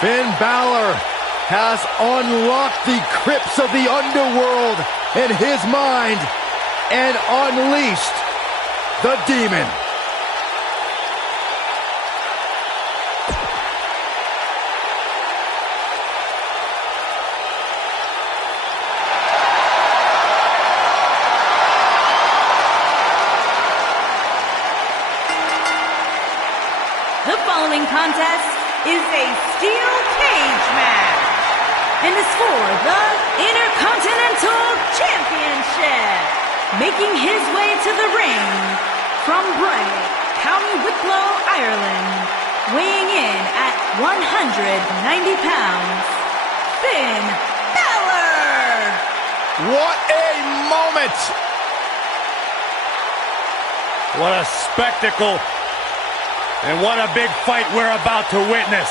Finn Balor has unlocked the crypts of the underworld in his mind and unleashed the demon. The following contest is a steel cage match and is for the Intercontinental Championship. Making his way to the ring from Bray, County Wicklow, Ireland, weighing in at 190 pounds, Finn Balor. What a moment! What a spectacle. And what a big fight we're about to witness.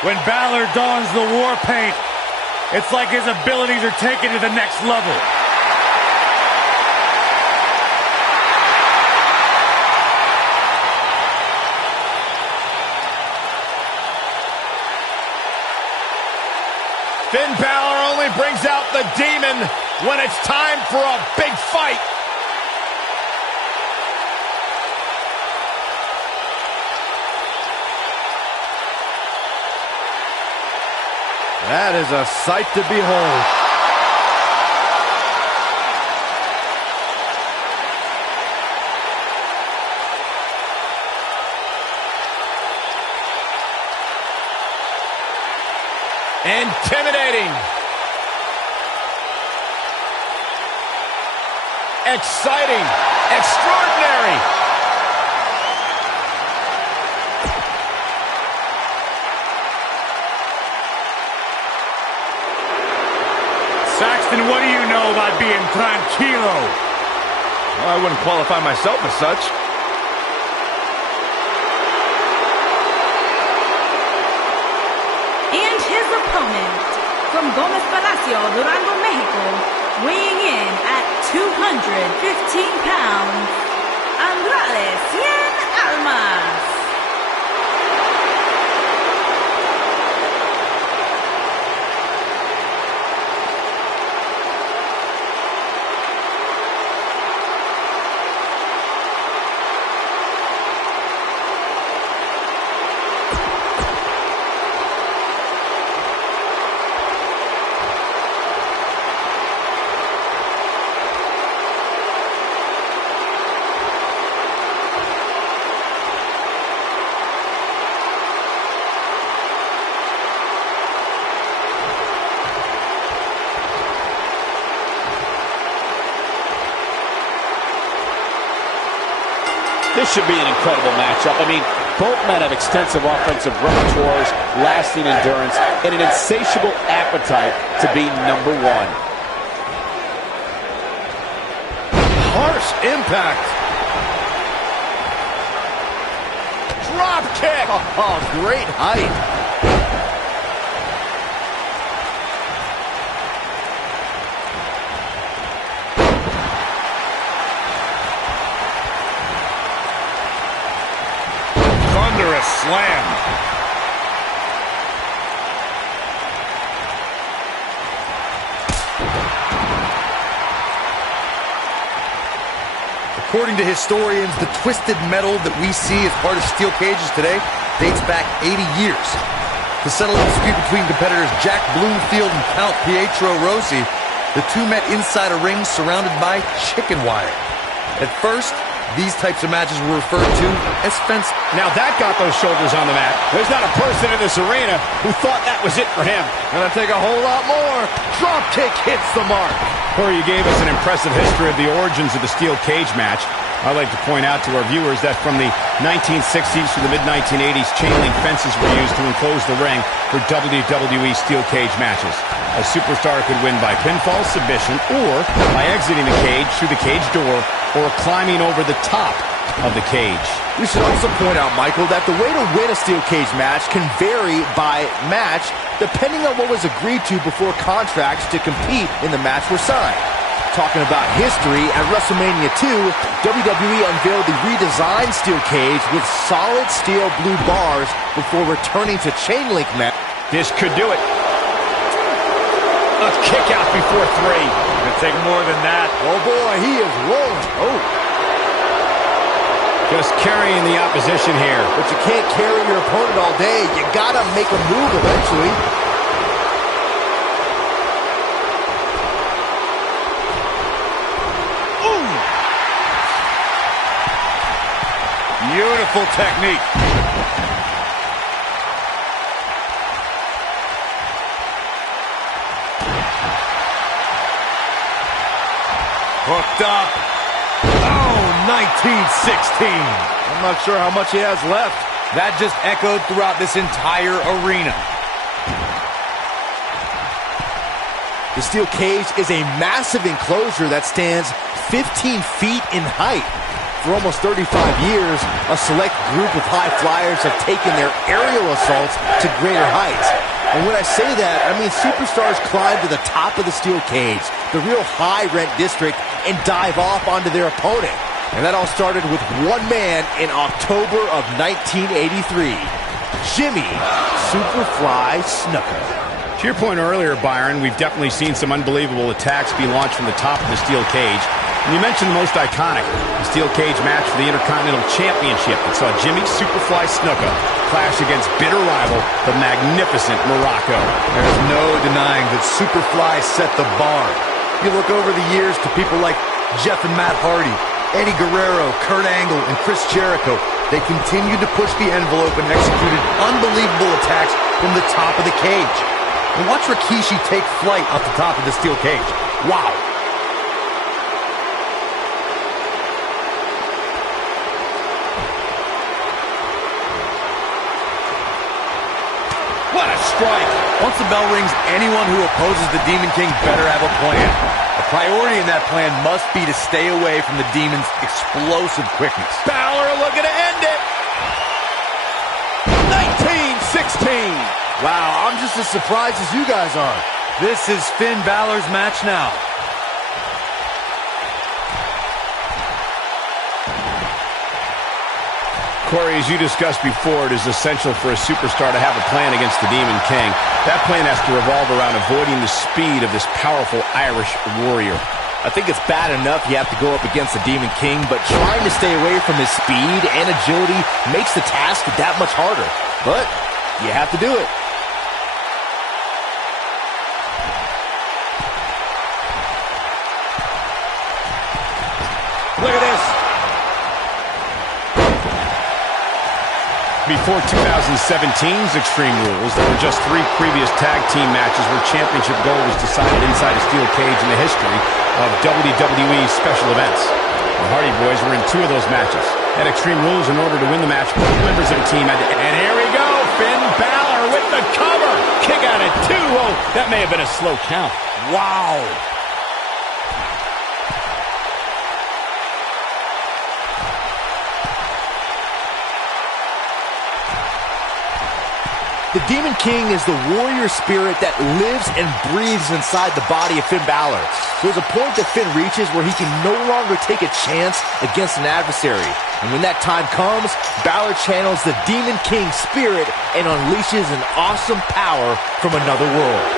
When Balor dons the war paint, it's like his abilities are taken to the next level. Finn Balor only brings out the demon when it's time for a big fight. That is a sight to behold. Intimidating. Exciting. Extraordinary. Saxton, what do you know about being tranquilo? Well, I wouldn't qualify myself as such. And his opponent, from Gómez Palacio, Durango, Mexico, weighing in at 215 pounds, Andrade Cien Almas. This should be an incredible matchup. I mean, both men have extensive offensive repertoires, lasting endurance, and an insatiable appetite to be number one. Harsh impact. Drop kick. Oh, great height. Thunderous slam. According to historians, the twisted metal that we see as part of steel cages today dates back 80 years. To settle a dispute between competitors Jack Bloomfield and Count Pietro Rossi, the two met inside a ring surrounded by chicken wire. At first, these types of matches were referred to as fencing. Now that got those shoulders on the mat. There's not a person in this arena who thought that was it for him. Gonna take a whole lot more. Drop kick hits the mark. Corey, you gave us an impressive history of the origins of the steel cage match. I'd like to point out to our viewers that from the 1960s to the mid-1980s, chain link fences were used to enclose the ring for WWE steel cage matches. A superstar could win by pinfall, submission, or by exiting the cage through the cage door or climbing over the top of the cage. We should also point out, Michael, that the way to win a steel cage match can vary by match depending on what was agreed to before contracts to compete in the match were signed. Talking about history, at WrestleMania 2, WWE unveiled the redesigned steel cage with solid steel blue bars before returning to chain link match. This could do it. A kick out before 3. It'll take more than that. Oh, boy, he is rolling. Oh. Just carrying the opposition here. But you can't carry your opponent all day. You gotta make a move eventually. Ooh. Beautiful technique. Hooked up. Oh, 1916. I'm not sure how much he has left. That just echoed throughout this entire arena. The steel cage is a massive enclosure that stands 15 feet in height. For almost 35 years, a select group of high flyers have taken their aerial assaults to greater heights. And when I say that, I mean superstars climb to the top of the steel cage, the real high-rent district, and dive off onto their opponent. And that all started with one man in October of 1983, Jimmy Superfly Snuka. To your point earlier, Byron, we've definitely seen some unbelievable attacks be launched from the top of the steel cage. And you mentioned the most iconic, the steel cage match for the Intercontinental Championship that saw Jimmy Superfly Snuka clash against bitter rival, the magnificent Morocco. There's no denying that Superfly set the bar. You look over the years to people like Jeff and Matt Hardy, Eddie Guerrero, Kurt Angle, and Chris Jericho. They continued to push the envelope and executed unbelievable attacks from the top of the cage. And watch Rikishi take flight off the top of the steel cage. Wow. What a strike. Once the bell rings, anyone who opposes the Demon King better have a plan. The priority in that plan must be to stay away from the Demon's explosive quickness. Balor looking to end it. 1916. Wow, I'm just as surprised as you guys are. This is Finn Balor's match now. Corey, as you discussed before, it is essential for a superstar to have a plan against the Demon King. That plan has to revolve around avoiding the speed of this powerful Irish warrior. I think it's bad enough you have to go up against the Demon King, but trying to stay away from his speed and agility makes the task that much harder. But you have to do it. Look at this. Before 2017's Extreme Rules, there were just 3 previous tag team matches where championship gold was decided inside a steel cage in the history of WWE special events. The Hardy Boys were in 2 of those matches. At Extreme Rules, in order to win the match, both members of the team had to... And here we go, Finn Balor with the cover. Kick out at 2. Oh, that may have been a slow count. Wow. The Demon King is the warrior spirit that lives and breathes inside the body of Finn Balor. There's a point that Finn reaches where he can no longer take a chance against an adversary. And when that time comes, Balor channels the Demon King spirit and unleashes an awesome power from another world.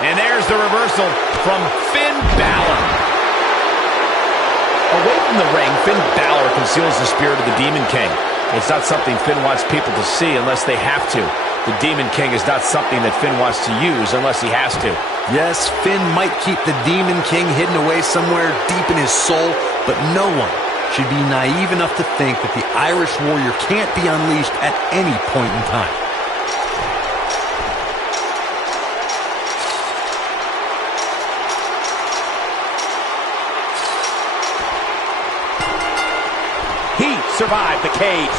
And there's the reversal from Finn Balor. Away from the ring, Finn Balor conceals the spirit of the Demon King. It's not something Finn wants people to see unless they have to. The Demon King is not something that Finn wants to use unless he has to. Yes, Finn might keep the Demon King hidden away somewhere deep in his soul, but no one should be naive enough to think that the Irish Warrior can't be unleashed at any point in time. He survived the cage.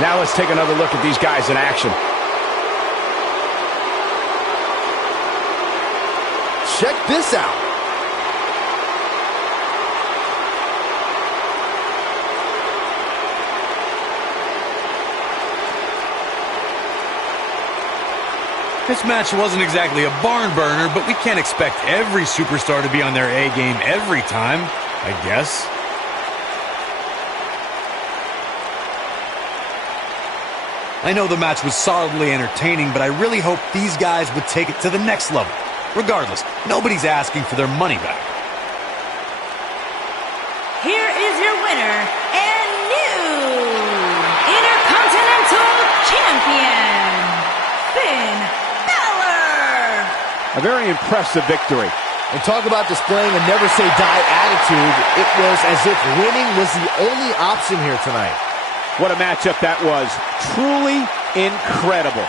Now let's take another look at these guys in action. Check this out. This match wasn't exactly a barn burner, but we can't expect every superstar to be on their A game every time, I guess. I know the match was solidly entertaining, but I really hope these guys would take it to the next level. Regardless, nobody's asking for their money back. Here is your winner and new Intercontinental Champion, Finn Balor. A very impressive victory. And talk about displaying a never-say-die attitude. It was as if winning was the only option here tonight. What a matchup that was. Truly incredible.